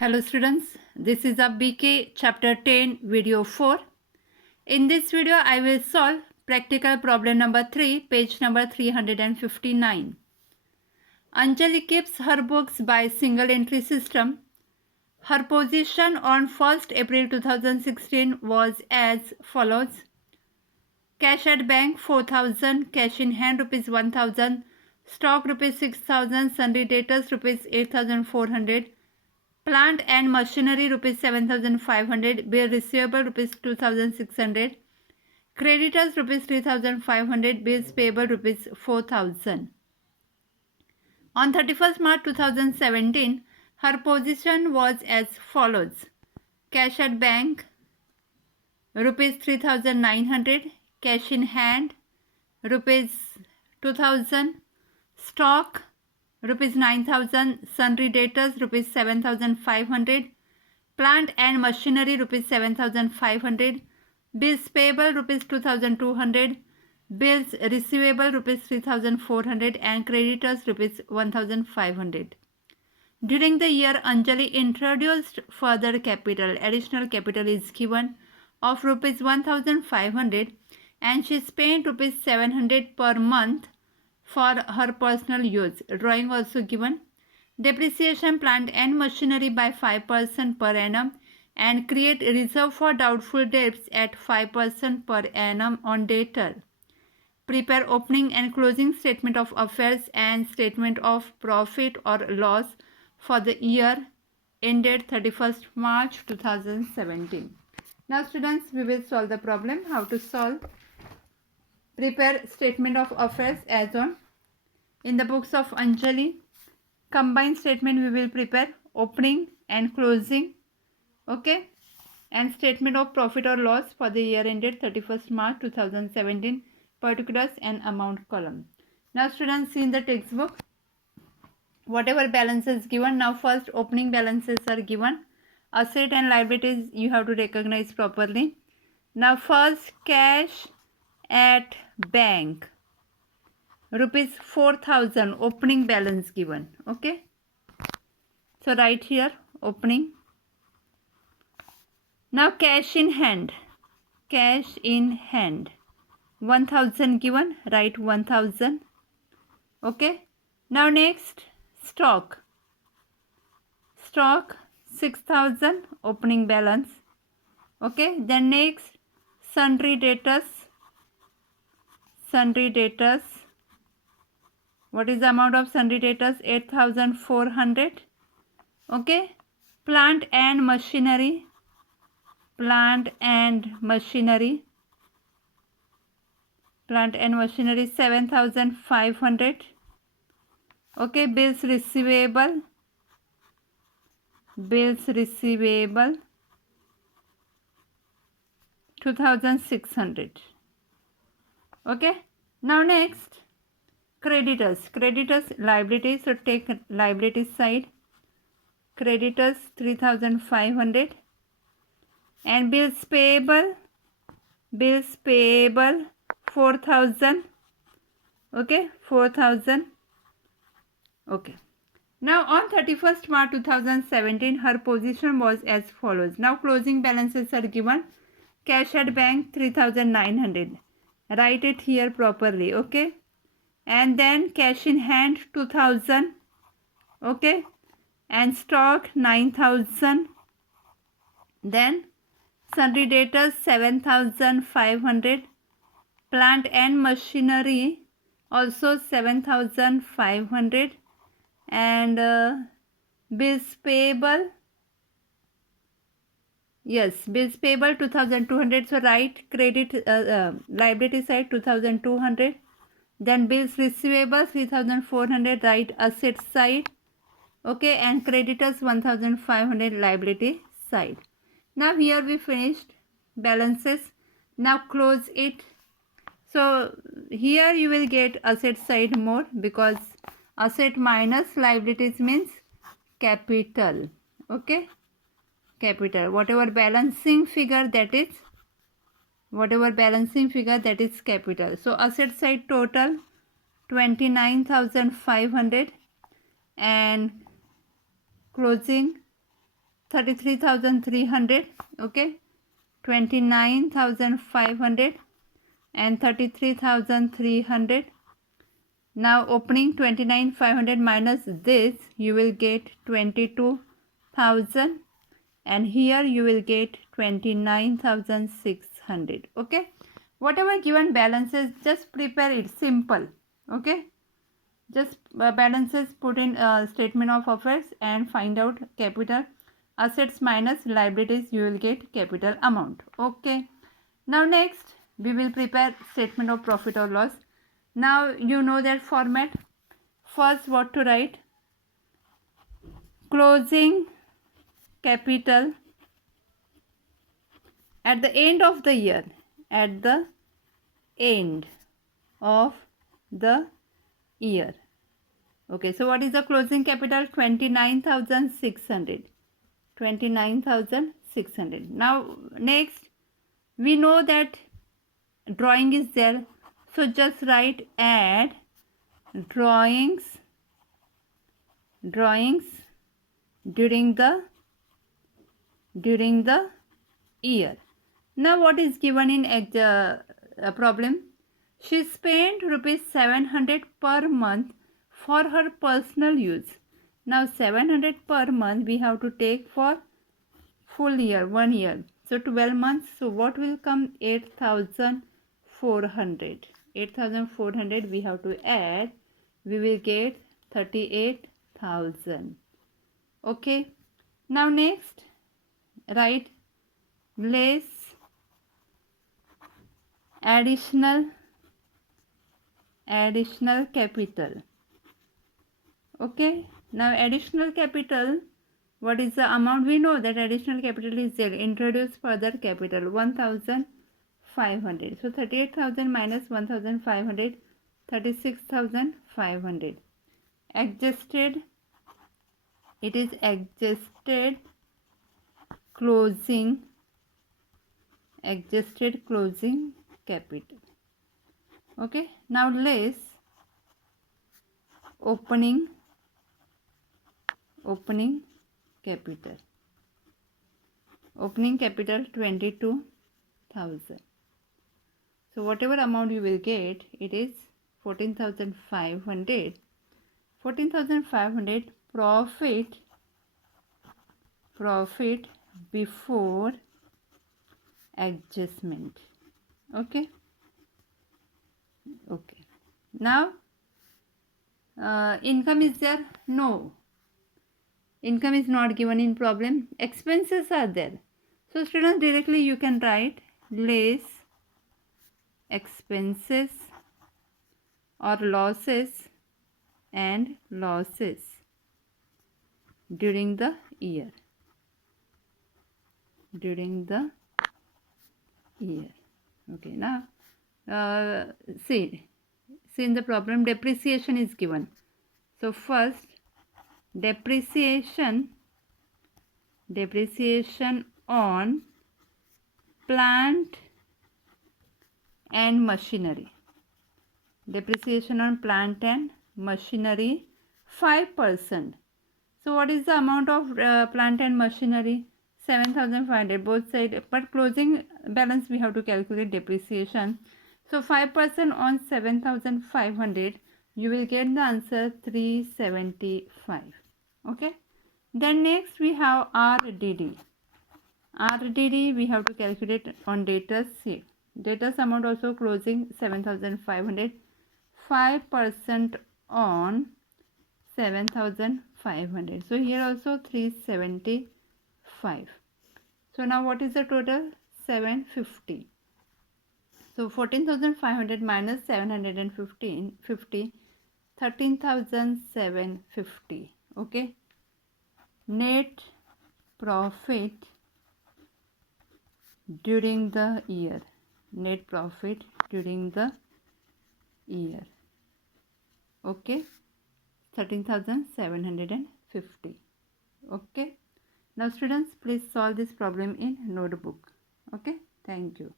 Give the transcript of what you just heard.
Hello students, this is a BK chapter 10 video 4. In this video I will solve practical problem number 3 page number 359. Anjali keeps her books by single entry system. Her position on 1st April 2016 was as follows. Cash at bank 4,000, cash in hand rupees 1,000, stock rupees 6,000, sundry debtors rupees 8,400, plant and machinery rupees 7,500, bill receivable rupees 2,600, creditors rupees 3,500, bills payable rupees 4,000. On 31st March 2017, her position was as follows. Cash at bank rupees 3,900, cash in hand rupees 2,000, stock rupees 9,000, sundry debtors rupees 7,500, plant and machinery rupees 7,500, bills payable rupees 2,200, bills receivable rupees 3,400 and creditors rupees 1,500. During the year, Anjali introduced further capital. Additional capital is given of rupees 1,500 and she spent rupees 700 per month for her personal use. Drawing also given. Depreciation plant and machinery by 5% per annum and create reserve for doubtful debts at 5% per annum on debtor. Prepare opening and closing statement of affairs and statement of profit or loss for the year ended 31st March 2017. Now students, we will solve the problem. How to solve? Prepare statement of affairs as on. In the books of Anjali, combined statement we will prepare opening and closing, okay, and statement of profit or loss for the year ended 31st March 2017, particulars and amount column. Now students, see in the textbook whatever balances given. Now first opening balances are given. Asset and liabilities you have to recognize properly. Now first cash at bank rupees 4,000 opening balance given, okay. So write here opening. Now cash in hand 1,000 given, write 1,000, okay. Now next stock 6,000 opening balance, okay. Then next sundry debtors, what is the amount of sundry debtors? 8,400, okay. Plant and machinery 7,500, okay. Bills receivable 2,600, okay. Now next creditors liabilities, so take liabilities side. Creditors 3,500 and bills payable 4,000, okay, 4,000, okay. Now on 31st March 2017 her position was as follows. Now closing balances are given. Cash at bank 3,900, write it here properly, okay. And then cash in hand 2,000, okay, and stock 9,000. Then sundry debtors 7,500, plant and machinery also 7,500, and bills payable 2,200. So write credit liability side 2,200. Then bills receivable 3,400, write asset side, okay, and creditors 1,500 liability side. Now here we finished balances. Now close it. So here you will get asset side more because asset minus liabilities means capital, okay, capital. Whatever balancing figure that is capital. So asset side total 29,500 and closing 33,300. Okay, 29,500 and 33,300. Now opening 29,500 minus this, you will get 22,000, and here you will get 29,600. Okay, whatever given balances, just prepare it simple. Okay, just balances, put in statement of affairs and find out capital assets minus liabilities, you will get capital amount. Okay, now next we will prepare statement of profit or loss. Now you know that format. First, what to write? Closing capital at the end of the year. At the end of the year. Okay, so what is the closing capital? 29,600. 29,600. Now next, we know that drawing is there. So just write add drawings during the year. Now what is given in problem? She spent rupees 700 per month for her personal use. Now 700 per month we have to take for full year, 1 year. So 12 months. So what will come? 8,400. 8,400 we have to add. We will get 38,000. Okay. Now next, write less additional capital. Okay. Now additional capital, what is the amount? We know that additional capital is there. Introduce further capital, 1,500. So 38,000 minus 1,500, 36,500. Adjusted, it is adjusted closing capital. Okay, now less opening capital. Opening capital 22,000. So whatever amount you will get, it is 14,500. 14,500 profit before adjustment. Okay. Okay. Now income is there? No. Income is not given in problem. Expenses are there. So students, directly you can write less expenses or losses and losses during the year. Okay, now see in the problem, depreciation is given. So first, depreciation on plant and machinery. Depreciation on plant and machinery 5%. So what is the amount of plant and machinery? 7,500 both side, but closing balance we have to calculate depreciation. So 5% on 7,500, you will get the answer 375. Okay. Then next we have RDD. RDD we have to calculate on debtors. See, debtors amount also closing 7,500. 5% on 7,500. So here also 375. So now what is the total? 750. So 14,500 minus 750, 13,750. Okay. Net profit during the year. Net profit during the year. Okay. 13,750. Okay. Now students, please solve this problem in notebook. Okay. Thank you.